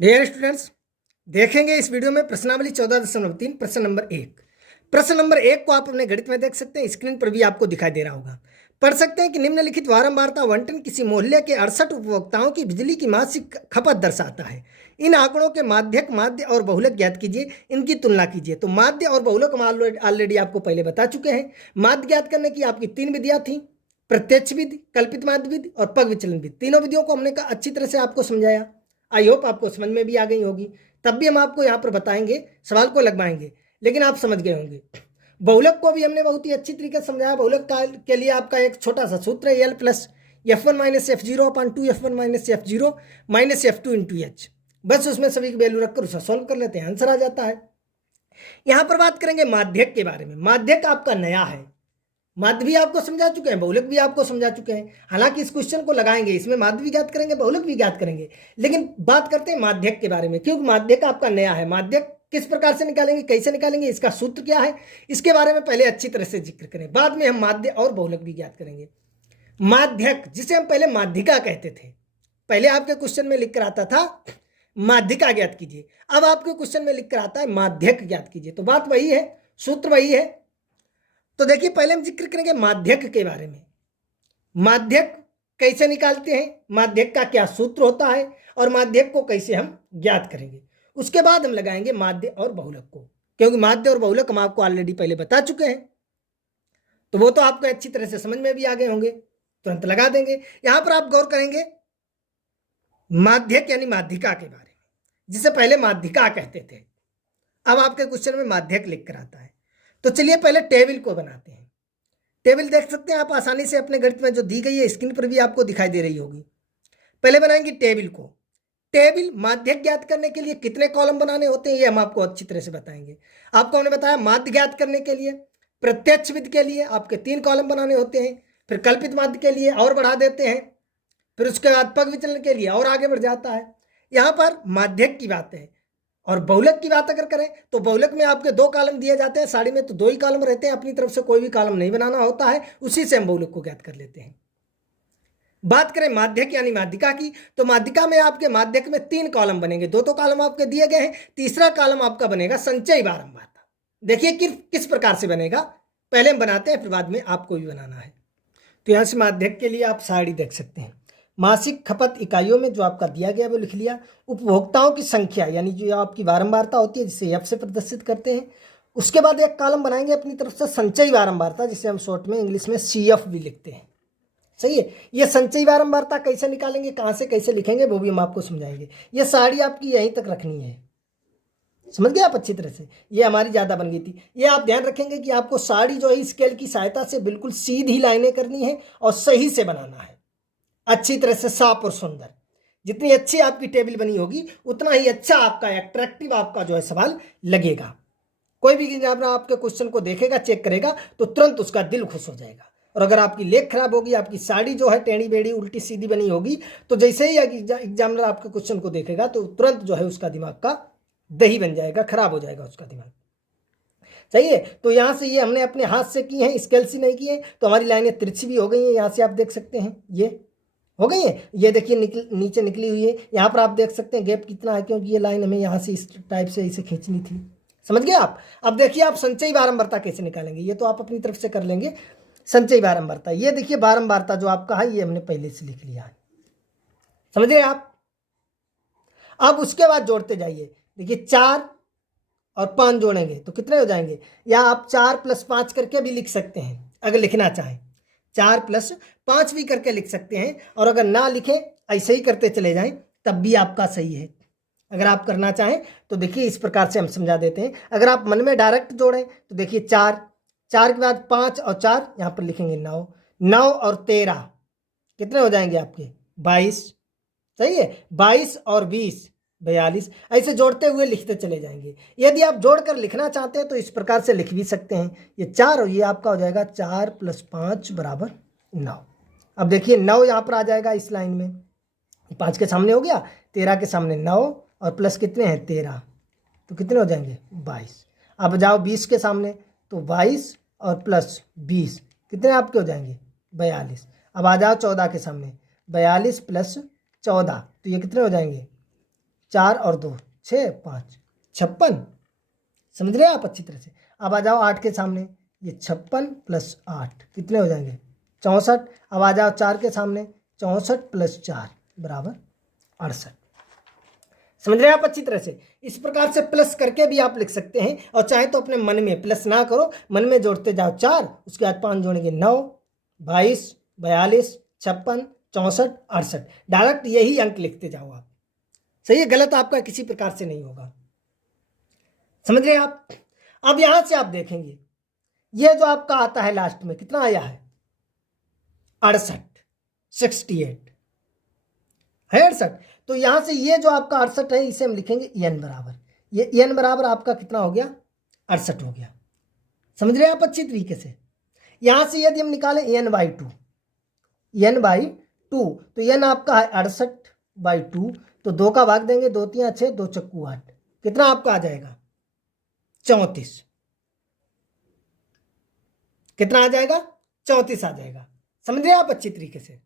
Dear students, देखेंगे इस video में प्रश्नावली 14.3 प्रश्न नंबर 1। प्रश्न नंबर 1 को आप अपने गणित में देख सकते हैं, स्क्रीन पर भी आपको दिखाई दे रहा होगा। पढ़ सकते हैं कि निम्नलिखित वारंवारता आवंटन किसी मोहल्ले के 68 उपभोक्ताओं की बिजली की मासिक खपत दर्शाता है। इन आंकड़ों के माध्यक, माध्य और बहुलक ज्ञात कीजिए, इनकी तुलना कीजिए। तो माध्य और बहुलक हम ऑलरेडी आपको पहले बता चुके हैं। माध्य ज्ञात करने की आपकी 3 विधियां थी: प्रत्यक्ष विधि, कल्पित माध्य विधि और पग विचलन विधि। तीनों विधियों को हमने अच्छी तरह से आपको समझाया। आई होप आपको समझ में भी आ गई होगी। तब भी हम आपको यहाँ पर बताएंगे, सवाल को लगवाएंगे, लेकिन आप समझ गए होंगे। बहुलक को भी हमने बहुत ही अच्छी तरीके से समझाया। बहुलक के लिए आपका एक छोटा सा सूत्र है, L plus F1 minus F0 upon 2 F1 minus F0 minus F2 into H. बस उसमें सभी की वैल्यू रखकर उसे सॉल्व कर लेते हैं, आंसर आ जाता है। यहाँ पर बात करेंगे माध्यक के बारे में। माध्यक आपका नया है। माध्य भी आपको समझा चुके हैं, बहुलक भी आपको समझा चुके हैं। हालांकि इस क्वेश्चन को लगाएंगे, इसमें माध्य भी ज्ञात करेंगे, बहुलक भी ज्ञात करेंगे, लेकिन बात करते हैं माध्यक के बारे में, क्योंकि माध्यक आपका नया है। माध्यक किस प्रकार से निकालेंगे, कैसे निकालेंगे, इसका सूत्र क्या है, इसके बारे में पहले अच्छी तरह से जिक्र करें, बाद में हम माध्य और बहुलक भी ज्ञात करेंगे। माध्यक, जिसे हम पहले माध्यिका कहते थे, पहले आपके क्वेश्चन में लिख कर आता था माध्यिका ज्ञात कीजिए, अब आपके क्वेश्चन में लिख कर आता है माध्यक ज्ञात कीजिए। तो बात वही है, सूत्र वही है। तो देखिए, पहले हम जिक्र करेंगे माध्यक के बारे में। माध्यक कैसे निकालते हैं, माध्यक का क्या सूत्र होता है, और माध्यक को कैसे हम ज्ञात करेंगे। उसके बाद हम लगाएंगे माध्य और बहुलक को, क्योंकि माध्य और बहुलक हम आपको ऑलरेडी पहले बता चुके हैं, तो वो तो आपको अच्छी तरह से समझ में भी आ गए होंगे, तुरंत लगा देंगे। यहां पर आप गौर करेंगे माध्यक यानी माध्यिका के बारे में, जिसे पहले माध्यिका कहते थे, अब आपके क्वेश्चन में माध्यक लिख कर आता है। तो चलिए पहले टेबल को बनाते हैं। टेबल देख सकते हैं आप आसानी से अपने गणित में, जो दी गई है स्क्रीन पर भी आपको दिखाई दे रही होगी। पहले बनाएंगे टेबल को। टेबल माध्यक ज्ञात करने के लिए कितने कॉलम बनाने होते हैं, ये हम आपको अच्छी तरह से बताएंगे। आपको हमने बताया माध्य ज्ञात करने के लिए, प्रत्यक्ष विधि के लिए आपके 3 कॉलम बनाने होते हैं, फिर कल्पित माध्य के लिए और बढ़ा देते हैं, फिर उसके बाद पग विचलन के लिए और आगे बढ़ जाता है। यहां पर माध्यक की बात है। और बहुलक की बात अगर करें तो बहुलक में आपके 2 कॉलम दिए जाते हैं, साड़ी में तो 2 ही कॉलम रहते हैं, अपनी तरफ से कोई भी कॉलम नहीं बनाना होता है, उसी से हम बहुलक को ज्ञात कर लेते हैं। बात करें माध्यक यानी माध्यिका की, तो माध्यिका में आपके माध्यक में 3 कॉलम बनेंगे, 2 तो कॉलम आपके दिए गए हैं, तीसरा कॉलम आपका बनेगा संचयी बारंबारता। देखिए किस प्रकार से बनेगा, पहले हम बनाते हैं, फिर बाद में आपको भी बनाना है। तो यहां से माध्यक के लिए आप साड़ी देख सकते हैं। मासिक खपत इकाइयों में जो आपका दिया गया वो लिख लिया। उपभोक्ताओं की संख्या यानी जो आपकी बारंबारता होती है, जिसे एफ से प्रदर्शित करते हैं। उसके बाद एक कॉलम बनाएंगे अपनी तरफ से संचयी बारंबारता, जिसे हम शॉर्ट में इंग्लिश में CF भी लिखते हैं। सही है। ये संचयी बारंबारता कैसे निकालेंगे, कहाँ से कैसे लिखेंगे, वो भी हम आपको समझाएंगे। ये साड़ी आपकी यहीं तक रखनी है, समझ गए आप अच्छी तरह से। ये हमारी ज़्यादा बन गई थी। ये आप ध्यान रखेंगे कि आपको साड़ी जो है स्केल की सहायता से बिल्कुल सीधी लाइनें करनी है और सही से बनाना है, अच्छी तरह से साफ और सुंदर। जितनी अच्छी आपकी टेबल बनी होगी उतना ही अच्छा आपका एट्रैक्टिव आपका जो है सवाल लगेगा। कोई भी जब आपके क्वेश्चन को देखेगा, चेक करेगा, तो तुरंत उसका दिल खुश हो जाएगा। और अगर आपकी लेख खराब होगी, आपकी साड़ी जो है टेढ़ी बेड़ी उल्टी सीधी बनी होगी, तो जैसे ही एग्जामिनर आपके क्वेश्चन को देखेगा तो तुरंत जो है उसका दिमाग का दही बन जाएगा, खराब हो जाएगा उसका दिमाग। सही है। तो यहाँ से ये हमने अपने हाथ से की है, स्केल से नहीं की है, तो हमारी लाइनें तिरछी भी हो गई हैं। यहाँ से आप देख सकते हैं ये हो गई है। ये देखिए नीचे निकली हुई है। यहाँ पर आप देख सकते हैं गैप कितना है, क्योंकि ये लाइन हमें यहाँ से इस टाइप से इसे खींचनी थी। समझ गए आप। अब देखिए आप संचयी बारंबारता कैसे निकालेंगे, ये तो आप अपनी तरफ से कर लेंगे। संचयी बारंबारता, ये देखिए बारंबारता जो आपका है, ये हमने पहले से लिख लिया है, समझ गए आप। अब उसके बाद जोड़ते जाइए। देखिए 4 और 5 जोड़ेंगे तो कितने हो जाएंगे, या आप 4 + 5 करके भी लिख सकते हैं अगर लिखना चाहें। 4 + 5 भी करके लिख सकते हैं, और अगर ना लिखें, ऐसे ही करते चले जाएं, तब भी आपका सही है। अगर आप करना चाहें तो देखिए इस प्रकार से हम समझा देते हैं। अगर आप मन में डायरेक्ट जोड़ें तो देखिए 4 के बाद 5 और 4 यहाँ पर लिखेंगे 9, 9 और 13 कितने हो जाएंगे आपके 22। सही है। 22 और 20 42, ऐसे जोड़ते हुए लिखते चले जाएंगे। यदि आप जोड़कर लिखना चाहते हैं तो इस प्रकार से लिख भी सकते हैं। ये 4 और ये आपका हो जाएगा 4 + 5 = 9। अब देखिए 9 यहाँ पर आ जाएगा इस लाइन में, 5 के सामने हो गया, 13 के सामने 9 और प्लस कितने हैं 13, तो कितने हो जाएंगे 22। अब जाओ 20 के सामने, तो 22 और प्लस 20 कितने आपके हो जाएंगे 42। अब आ जाओ 14 के सामने, 42 + 14, तो ये कितने हो जाएंगे 4 और 2 6 5 56। समझ रहे हैं आप अच्छी तरह से। अब आ जाओ 8 के सामने, ये 56 + 8 कितने हो जाएंगे 64। अब आ जाओ 4 के सामने, 64 + 4 = 68। समझ रहे हैं आप अच्छी तरह से। इस प्रकार से प्लस करके भी आप लिख सकते हैं, और चाहे तो अपने मन में प्लस ना करो, मन में जोड़ते जाओ 4, उसके बाद 5 जोड़ेंगे 9 22 42 56 64 68, डायरेक्ट यही अंक लिखते जाओ आप। सही है, गलत आपका किसी प्रकार से नहीं होगा। समझ रहे हैं आप। अब यहां से आप देखेंगे ये जो आपका आता है लास्ट में कितना आया है 68 68 है 68। तो यहां से ये जो आपका 68 है इसे हम लिखेंगे n बराबर, ये n बराबर आपका कितना हो गया 68 हो गया। समझ रहे हैं आप अच्छी तरीके से। यहां से यदि हम निकालें n/2 तो n आपका है 68/2, तो 2 का भाग देंगे, 2 3 6 2 चक्कू 8, कितना आपका आ जाएगा 34। कितना आ जाएगा 34 आ जाएगा। समझ रहे हैं आप अच्छी तरीके से,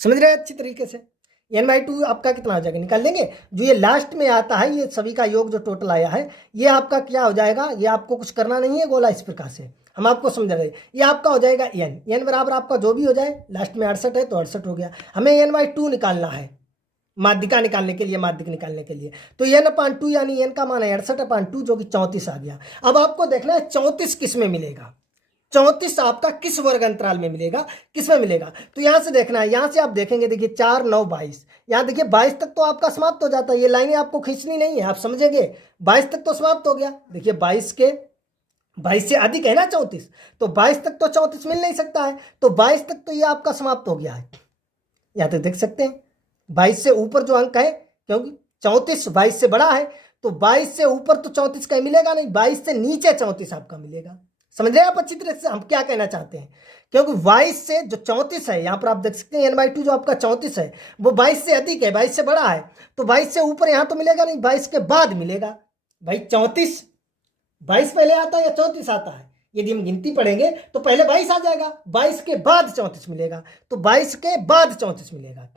समझ रहे हैं अच्छी तरीके से। n/2 आपका कितना आ जाएगा निकाल लेंगे। जो ये लास्ट में आता है ये सभी का योग जो टोटल आया है ये आपका क्या हो जाएगा, ये आपको कुछ करना नहीं है गोला, इस प्रकार से हम आपको समझा रहे हैं। ये आपका हो जाएगा n बराबर आपका जो भी हो जाए, लास्ट में 68 है तो 68 हो गया। हमें n/2 निकालना है माध्यिका निकालने के लिए, माध्यिक निकालने के लिए, तो n/2 यानी n का मान है 68/2 जो कि 34 आ गया। अब आपको देखना है 34 किस में मिलेगा, 34 आपका किस वर्ग अंतराल में मिलेगा, किस में मिलेगा। तो यहां से देखना है, यहां से आप देखेंगे, देखिए 4 9 22, यहां देखिए 22 तक तो आपका समाप्त हो जाता है, ये लाइनें आपको खींचनी नहीं है, आप समझेंगे 22 तक तो समाप्त हो गया। देखिए 22 से अधिक है ना 34, तो 22 तक तो 34 मिल नहीं सकता है, तो 22 तक तो ये आपका समाप्त हो गया है। यहां तक देख सकते हैं 22 से ऊपर जो अंक है, क्योंकि 34 22 से बड़ा है, तो 22 से ऊपर तो 34 कहीं मिलेगा नहीं, 22 से नीचे 34 आपका मिलेगा। समझ रहे हैं आप अच्छी तरह से हम क्या कहना चाहते हैं। क्योंकि 22 से जो 34 है, यहां पर आप देख सकते हैं n/2 जो आपका 34 है वो 22 से अधिक है, 22 से बड़ा है, तो 22 से ऊपर यहां तो मिलेगा नहीं, 22 के बाद मिलेगा। भाई 34 22 पहले आता है या 34 आता है, यदि हम गिनती पढ़ेंगे तो पहले 22 आ जाएगा, 22 के बाद 34 मिलेगा, तो 22 के बाद 34 मिलेगा।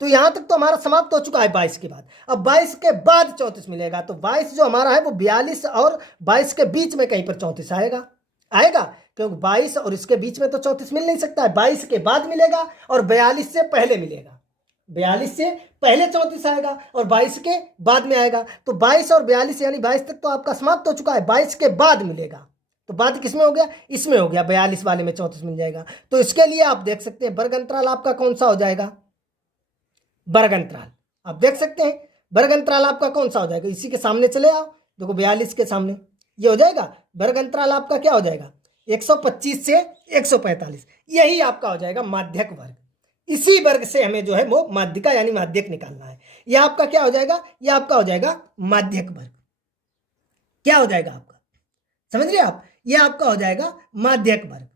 तो यहां तक तो हमारा समाप्त हो चुका है 22 के बाद, अब 22 के बाद 34 मिलेगा, तो 22 जो हमारा है वो 42 और 22 के बीच में कहीं पर 34 आएगा, क्योंकि 22 और इसके बीच में तो 34 मिल नहीं सकता है, 22 के बाद मिलेगा और 42 से पहले मिलेगा, 42 से पहले 34 आएगा और 22 के बाद में आएगा, तो 22 और 42 यानी 22 तक तो आपका समाप्त हो चुका है, 22 के बाद मिलेगा, तो बाद किसमें हो गया, इसमें हो गया, 42 वाले में 34 मिल जाएगा। तो इसके लिए आप देख सकते हैं वर्ग अंतराल आपका कौन सा हो जाएगा, वर्ग अंतराल आप देख सकते हैं वर्ग अंतराल आपका कौन सा हो जाएगा, इसी के सामने चले आओ, देखो 42 के सामने ये हो जाएगा, वर्ग अंतराल आपका क्या हो जाएगा 125 से 145, यही आपका हो जाएगा माध्यक वर्ग। इसी वर्ग से हमें जो है वो माध्यिका यानी माध्यक निकालना है। यह आपका क्या हो जाएगा, यह आपका हो जाएगा माध्यक वर्ग। क्या हो जाएगा आपका, समझ रहे आप, यह आपका हो जाएगा माध्यक वर्ग।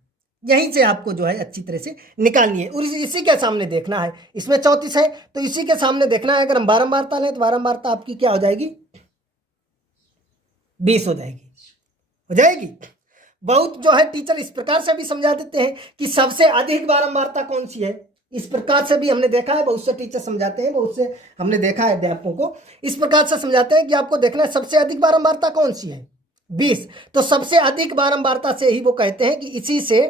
यहीं से आपको जो है अच्छी तरह से निकालनी है, और इसी के सामने देखना है, इसमें 34 है तो इसी के सामने देखना है। अगर हम बारंबारता लें तो बारंबारता आपकी क्या हो जाएगी 20 हो जाएगी, हो जाएगी। बहुत जो है टीचर इस प्रकार से भी समझा देते हैं कि सबसे अधिक बारंबारता कौन सी है, इस प्रकार से भी हमने देखा है, बहुत से टीचर समझाते हैं, बहुत से हमने देखा है अध्यापकों को इस प्रकार से समझाते हैं कि आपको देखना है सबसे अधिक बारंबारता कौन सी है 20, तो सबसे अधिक बारंबारता से ही वो कहते हैं कि इसी से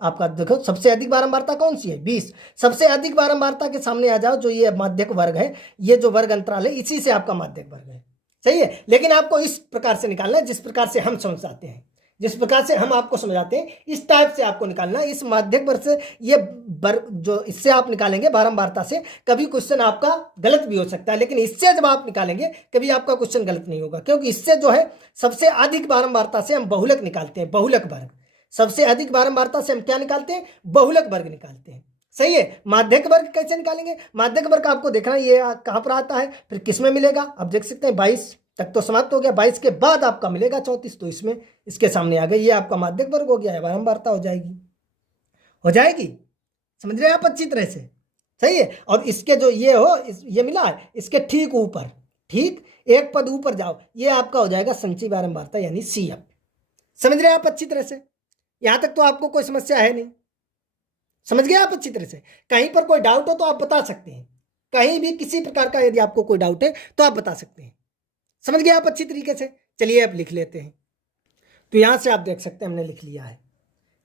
आपका देखो सबसे अधिक बारंबारता कौन सी है 20, सबसे अधिक बारंबारता के सामने आ जाओ, जो ये माध्यक वर्ग है, ये जो वर्ग अंतराल है इसी से आपका माध्यक वर्ग है, सही है। लेकिन आपको इस प्रकार से निकालना है जिस प्रकार से हम समझाते हैं, जिस प्रकार से हम आपको समझाते हैं इस टाइप से आपको निकालना है। इस माध्यक वर्ग से ये वर्ग जो इससे आप निकालेंगे बारंबारता से, कभी क्वेश्चन आपका गलत भी हो सकता है, लेकिन इससे जब आप निकालेंगे कभी आपका क्वेश्चन गलत नहीं होगा, क्योंकि इससे जो है सबसे अधिक बारंबारता से हम बहुलक निकालते हैं, बहुलक वर्ग। सबसे अधिक बारंबारता से हम क्या निकालते हैं, बहुलक वर्ग निकालते हैं, सही है। माध्यक वर्ग कैसे निकालेंगे, माध्यक वर्ग आपको देखना है ये कहां पर आता है, फिर किस में मिलेगा, अब देख सकते हैं 22 तक तो समाप्त हो गया, 22 के बाद आपका मिलेगा 34, तो इसमें इसके सामने आ गए, ये आपका माध्यक वर्ग हो गया है, बारंबारता हो जाएगी, हो जाएगी। समझ रहे हैं आप अच्छी तरह से, सही है। और इसके जो ये हो ये मिला है, इसके ठीक ऊपर, ठीक एक पद ऊपर जाओ, ये आपका हो जाएगा संचयी बारंबारता यानी CF। समझ रहे हैं आप अच्छी तरह से, यहां तक तो आपको कोई समस्या है नहीं, समझ गए आप अच्छी तरह से। कहीं पर कोई डाउट हो तो आप बता सकते हैं, कहीं भी किसी प्रकार का यदि आपको कोई डाउट है तो आप बता सकते हैं। समझ गए आप अच्छी तरीके से? चलिए अब लिख लेते हैं। तो यहां से आप देख सकते हैं हमने लिख लिया है।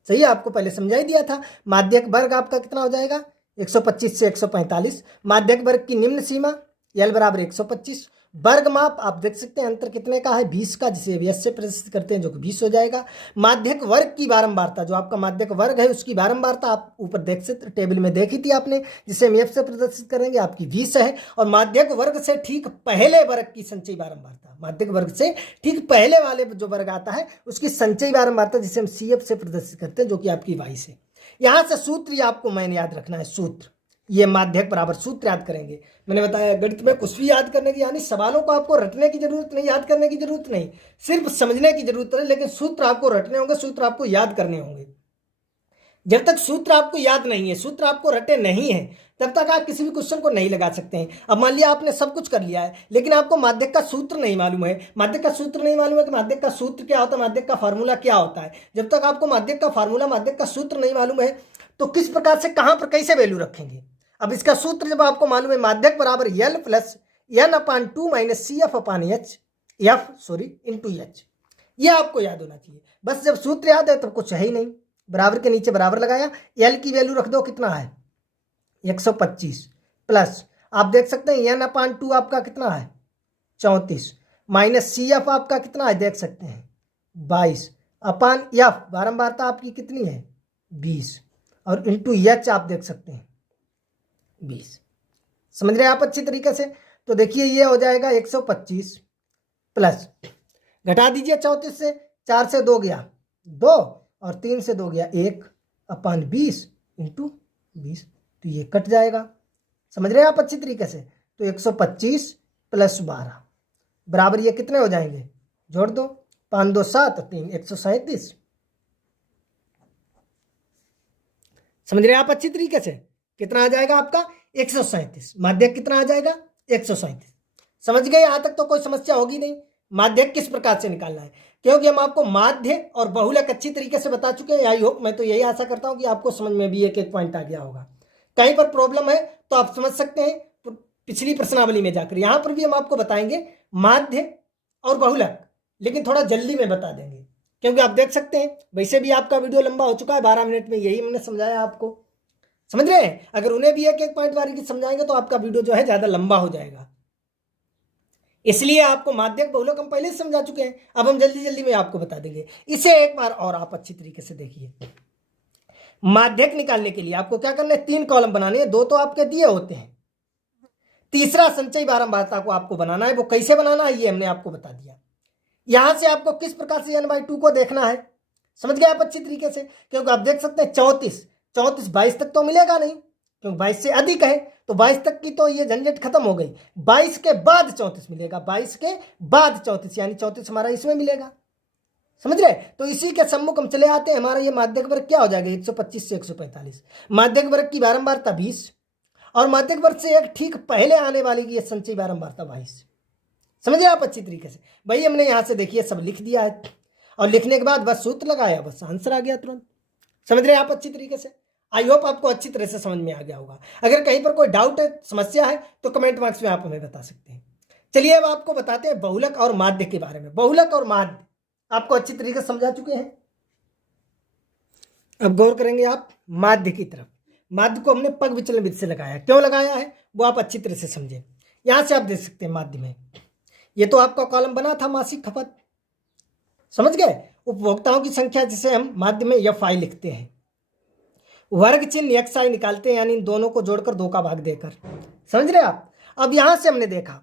सही है, आपको पहले समझा ही दिया था। माध्यक वर्ग आपका कितना हो जाएगा? 125 से 145। माध्यक वर्ग की निम्न सीमा L बराबर 125। वर्ग माप आप देख सकते हैं अंतर कितने का है? 20 का, जिसे व्यस्त से प्रदर्शित करते हैं जो कि 20 हो जाएगा। माध्यक वर्ग की बारंबारता, जो आपका माध्यक वर्ग है उसकी बारंबारता आप ऊपर देख सकते, टेबल में देखी थी आपने, जिसे हम F से प्रदर्शित करेंगे, आपकी 20 है। और माध्यक वर्ग से ठीक पहले वर्ग की संचयी बारंबारता, माध्यक वर्ग से ठीक पहले वाले जो वर्ग आता है उसकी संचयी बारंबारता, जिसे हम CF से प्रदर्शित करते हैं, जो कि आपकी 22 है। यहां से सूत्र ये आपको मैंने याद रखना है, सूत्र, ये माध्यक बराबर सूत्र याद करेंगे। मैंने बताया गणित में कुछ भी याद करने की, यानी सवालों को आपको रटने की जरूरत नहीं, याद करने की जरूरत नहीं, सिर्फ समझने की जरूरत है। लेकिन सूत्र आपको रटने होंगे, सूत्र आपको याद करने होंगे। जब तक सूत्र आपको याद नहीं है, सूत्र आपको रटे नहीं है, तब तक आप किसी भी क्वेश्चन को नहीं लगा सकते हैं। अब मान लिया आपने सब कुछ कर लिया है, लेकिन आपको माध्यक का सूत्र नहीं मालूम है। माध्यक का सूत्र नहीं मालूम है कि माध्यक का सूत्र क्या होता है, माध्यक का फार्मूला क्या होता है। जब तक आपको माध्यक का फार्मूला, माध्यक का सूत्र नहीं मालूम है, तो किस प्रकार से, कहां पर, कैसे वैल्यू रखेंगे। अब इसका सूत्र जब आपको मालूम है, माध्यक बराबर L plus N/2 minus CF/H, into H, ये आपको याद होना चाहिए। बस जब सूत्र याद है तब कुछ है ही नहीं। बराबर के नीचे बराबर लगाया, L की वैल्यू रख दो, कितना है? 125 प्लस आप देख सकते हैं N/2 आपका कितना है? 34 माइनस CF आपका कितना है? देख सकते हैं 22/F, बारंबारता आपकी कितनी है? 20, और इंटू H आप देख सकते हैं 20। समझ रहे हैं आप अच्छी तरीके से? तो देखिए ये हो जाएगा 125 प्लस, घटा दीजिए 34 से, 4 से 2 गया 2, और 3 से 2 गया 1/20 इंटू 20, तो ये कट जाएगा। समझ रहे हैं आप अच्छी तरीके से? तो 125 प्लस 12 बराबर ये कितने हो जाएंगे? जोड़ दो, 5 2 7 3 137। समझ रहे हैं आप अच्छी तरीके से? कितना आ जाएगा आपका? 137। माध्यक कितना आ जाएगा? 137। समझ गए? यहां तक तो कोई समस्या होगी नहीं। माध्यक किस प्रकार से निकालना है, क्योंकि हम आपको माध्य और बहुलक अच्छी तरीके से बता चुके हैं। आई होप, मैं तो यही आशा करता हूं कि आपको समझ में भी एक एक पॉइंट आ गया होगा। कहीं पर प्रॉब्लम है तो आप समझ सकते हैं पिछली प्रश्नावली में जाकर। यहां पर भी हम आपको बताएंगे माध्य और बहुलक, लेकिन थोड़ा जल्दी में बता देंगे, क्योंकि आप देख सकते हैं वैसे भी आपका वीडियो लंबा हो चुका है। 12 मिनट में यही हमने समझाया आपको। समझ रहे हैं? अगर उन्हें भी एक एक पॉइंट बारीकी समझाएंगे तो आपका वीडियो जो है ज्यादा लंबा हो जाएगा। इसलिए आपको माध्यक बहुलक हम पहले समझा चुके हैं, अब हम जल्दी जल्दी में आपको बता देंगे। इसे एक बार और आप अच्छी तरीके से देखिए। माध्यक निकालने के लिए आपको क्या करना है? 3 कॉलम बनाने हैं, 2 तो आपके दिए होते हैं, तीसरा संचयी बारंबारता को आपको बनाना है। वो कैसे बनाना है ये हमने आपको बता दिया। यहां से आपको किस प्रकार से N/2 को देखना है, समझ गए आप अच्छी तरीके से? क्योंकि आप देख सकते हैं 34 22 तक तो मिलेगा नहीं, क्योंकि 22 से अधिक है, तो 22 तक की तो ये झंझट खत्म हो गई। 22 के बाद 34 मिलेगा, 22 के बाद 34, यानी 34 हमारा इसमें मिलेगा। समझ रहे? तो इसी के सम्मुख हम चले आते हैं। हमारा ये माध्यक वर्ग क्या हो जाएगा? 125 से 145। माध्यक वर्ग की बारंबारता 20, और माध्यक वर्ग से एक ठीक पहले आने वाली की संचयी बारंबारता 22। समझे आप अच्छी तरीके से? भाई हमने यहां से देखिए सब लिख दिया है, और लिखने के बाद बस सूत्र लगाया, बस आंसर आ गया तुरंत। समझ रहे हैं आप अच्छी तरीके से? आई होप आपको अच्छी तरह से समझ में आ गया होगा। अगर कहीं पर कोई डाउट है, समस्या है, तो कमेंट बॉक्स में आप हमें बता सकते हैं। चलिए अब आपको बताते हैं बहुलक और माध्य के बारे में। बहुलक और माध्य आपको अच्छी तरीके से समझा चुके हैं। अब गौर करेंगे आप माध्य की तरफ। माध्य को हमने पग विचलन विधि से लगाया, क्यों लगाया है वो आप अच्छी तरह से समझें। यहां से आप देख सकते हैं माध्य में ये तो आपका कॉलम बना था मासिक खपत, समझ गए? उपभोक्ताओं की संख्या, जिसे हम माध्य में FI लिखते हैं। वर्ग चिन्ह XI निकालते हैं, यानी इन दोनों को जोड़कर 2 का भाग देकर। समझ रहे आप? अब यहां से हमने देखा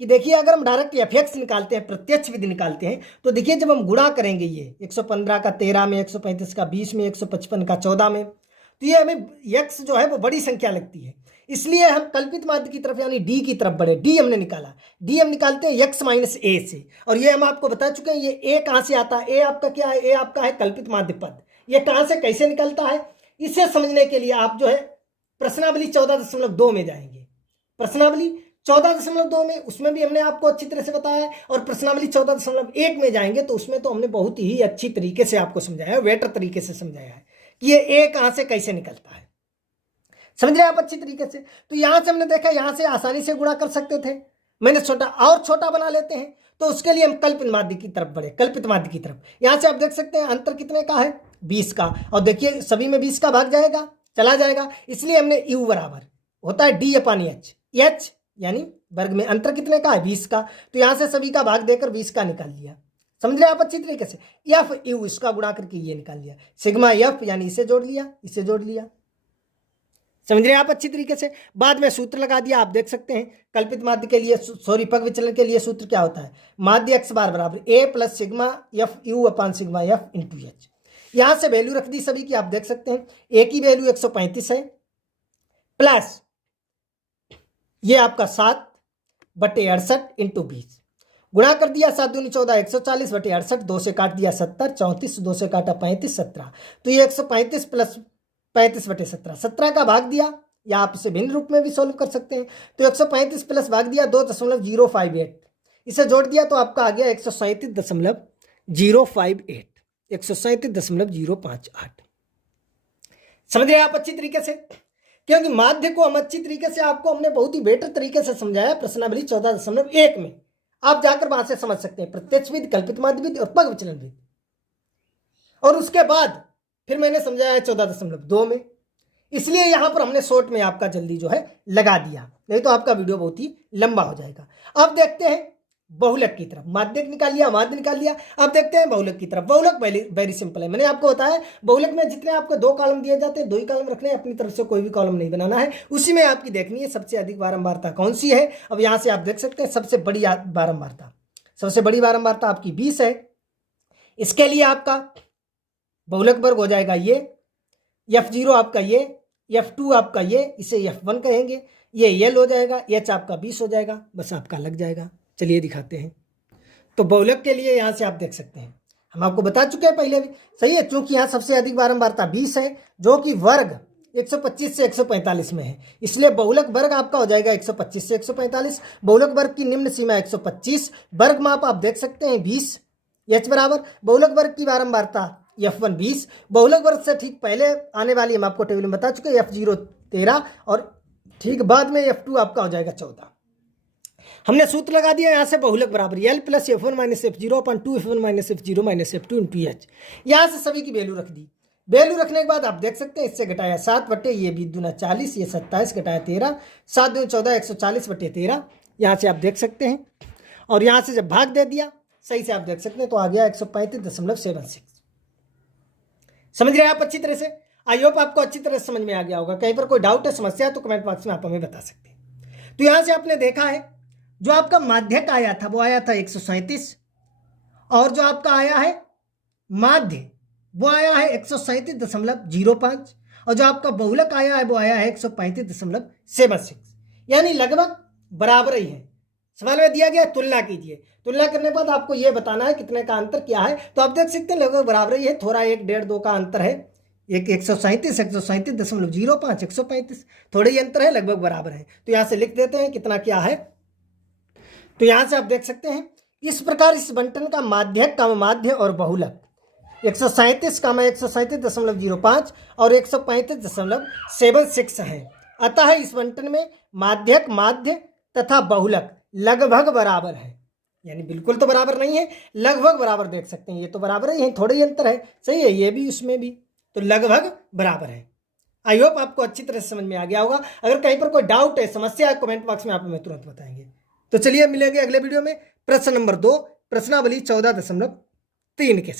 कि देखिए अगर हम डायरेक्ट FX निकालते हैं, प्रत्यक्ष विधि निकालते हैं, तो देखिए जब हम गुणा करेंगे ये 115 का 13 में, 135 का 20 में, 155 का 14 में, तो ये हमें X जो है वो बड़ी संख्या लगती है। इसलिए हम कल्पित माध्य की तरफ यानी D की तरफ बढ़े। D हमने निकाला, D हम निकालते हैं X माइनस A से, और ये हम आपको बता चुके हैं ये A कहां से आता है। A आपका क्या है? A आपका है कल्पित माध्य पद। ये कहां से कैसे निकलता है इसे समझने के लिए आप जो है प्रश्नावली 14.2 में जाएंगे। प्रश्नावली 14.2 में, उसमें भी हमने आपको अच्छी तरह से बताया है, और प्रश्नावली 14.1 में जाएंगे तो उसमें तो हमने बहुत ही अच्छी तरीके से आपको समझाया है, बेटर तरीके से समझाया है कि ये A कहां से कैसे निकलता है। समझ रहे आप अच्छी तरीके से। तो यहाँ से हमने देखा, यहाँ से आसानी से गुणा कर सकते थे, मैंने छोटा और छोटा बना लेते हैं, तो उसके लिए हम कल्पित माध्य की तरफ बढ़े, कल्पित माध्य की तरफ। यहाँ से आप देख सकते हैं अंतर कितने का है, 20 का, और देखिए सभी में 20 का भाग जाएगा, चला जाएगा, इसलिए हमने यू बराबर होता है D/H, एच यानी वर्ग में अंतर कितने का है, 20 का, तो यहाँ से सभी का भाग देकर 20 का निकाल लिया। समझ रहे आप अच्छी तरीके से। एफ यू इसका गुणा करके ये निकाल लिया, सिग्मा एफ यानी इसे जोड़ लिया, इसे जोड़ लिया। समझ रहे आप अच्छी तरीके से। बाद में सूत्र लगा दिया, आप देख सकते हैं कल्पित माध्य के लिए, सॉरी पग विचलन के लिए सूत्र क्या होता है, माध्य x बार बराबर a plus sigma F you upon sigma F into H. यहां से वैल्यू रख दी सभी की, आप देख सकते हैं a की वैल्यू 135 है, प्लस ये आपका 7/68 इंटू 20, गुणा कर दिया 7 दूनी 14, 140/68, 2 से काट दिया 70, 34, 2 से काटा 35, 17, तो ये 135 प्लस 35/17, 17 का भाग दिया, या आप इसे भिन्न रूप में भी सोल्व कर सकते हैं। तो 135 प्लस भाग दिया 2.058, इसे जोड़ दिया तो आपका आ गया 137.058, 137.058। समझ रहे आप अच्छी तरीके से, क्योंकि माध्य को हम अच्छी तरीके से आपको हमने बहुत ही बेटर तरीके से समझाया प्रश्नावली 14.1 में। आप जाकर वहां से समझ सकते हैं प्रत्यक्ष विधि, कल्पित माध्य विधि और पग विचलन विधि। और उसके बाद फिर मैंने समझाया है 14.2 में, इसलिए यहां पर हमने शॉर्ट में आपका जल्दी जो है लगा दिया, नहीं तो आपका वीडियो बहुत ही लंबा हो जाएगा। अब देखते हैं बहुलक की तरफ, माध्यक निकाल लिया, माध्य निकाल लिया, अब देखते हैं बहुलक की तरफ। बहुलक वेरी सिंपल है, मैंने आपको बताया बहुलक में जितने आपको 2 कॉलम दिए जाते हैं 2 ही कॉलम रखने हैं, अपनी तरफ से कोई भी कॉलम नहीं बनाना है, उसी में आपकी देखनी है सबसे अधिक बारंबारता कौन सी है। अब यहां से आप देख सकते हैं सबसे बड़ी बारंबारता, सबसे बड़ी बारंबारता आपकी 20 है। इसके लिए आपका बहुलक वर्ग हो जाएगा ये, F0 आपका ये, F2 आपका ये, इसे F1 कहेंगे, ये L हो जाएगा, H आपका 20 हो जाएगा, बस आपका लग जाएगा। चलिए दिखाते हैं। तो बहुलक के लिए यहाँ से आप देख सकते हैं, हम आपको बता चुके हैं पहले भी, सही है, चूंकि यहाँ सबसे अधिक बारंबारता 20 है, जो कि वर्ग 125 से 145 में है, इसलिए बहुलक वर्ग आपका हो जाएगा 125 से 145। बहुलक वर्ग की निम्न सीमा 125, वर्ग माप आप देख सकते हैं 20, H बराबर बहुलक वर्ग की बारंबारता F1 20, बहुलक वर्ग से ठीक पहले आने वाली हम आपको टेबल में बता चुके हैं F0 13, और ठीक बाद में F2 आपका हो जाएगा 14। हमने सूत्र लगा दिया यहाँ से बहुलक बराबर L plus F1 minus F0 अपन 2 F1 minus F0 minus F2 into H। यहाँ से सभी की वैल्यू रख दी, वैल्यू रखने के बाद आप देख सकते हैं इससे घटाया 7 ये 20 दूना 40, ये 27 घटाया 13, 7 दूना 14, 140/13, यहाँ से आप देख सकते हैं। और यहाँ से जब भाग दे दिया सही से आप देख सकते हैं तो आ गया 135.76। समझ रहे हैं आप अच्छी तरह से। आई होप आपको अच्छी तरह से समझ में आ गया होगा। कहीं पर कोई डाउट है, समस्या है तो कमेंट बॉक्स में आप हमें बता सकते हैं। तो यहाँ से आपने देखा है जो आपका माध्यक आया था वो आया था 137, और जो आपका आया है माध्य वो आया है 137.05, और जो आपका बहुलक आया है वो आया है 135.76, यानी लगभग बराबर ही है। सवाल में दिया गया तुलना कीजिए, तुलना करने के बाद आपको यह बताना है कितने का अंतर क्या है, तो आप देख सकते हैं लगभग बराबर ही है, थोड़ा 1, 1.5, 2 का अंतर है, एक 137.05, 135, थोड़े ही अंतर है, लगभग बराबर है। तो यहाँ से लिख देते हैं कितना क्या है। तो यहाँ से आप देख सकते हैं इस प्रकार इस बंटन का माध्यक का माध्य और बहुलक 137,137.05 और 135.76 है। अतः इस बंटन में माध्यक, माध्य तथा बहुलक लगभग बराबर है, यानी बिल्कुल तो बराबर नहीं है, लगभग बराबर देख सकते हैं। ये तो बराबर है, थोड़े ही अंतर है, सही है, ये भी उसमें भी, तो लगभग बराबर है। आई होप आपको अच्छी तरह से समझ में आ गया होगा। अगर कहीं पर कोई डाउट है, समस्या है, कमेंट बॉक्स में आप हमें तुरंत बताएंगे। तो चलिए मिलेंगे अगले वीडियो में प्रश्न नंबर 2 प्रश्नावली 14.3 के साथ।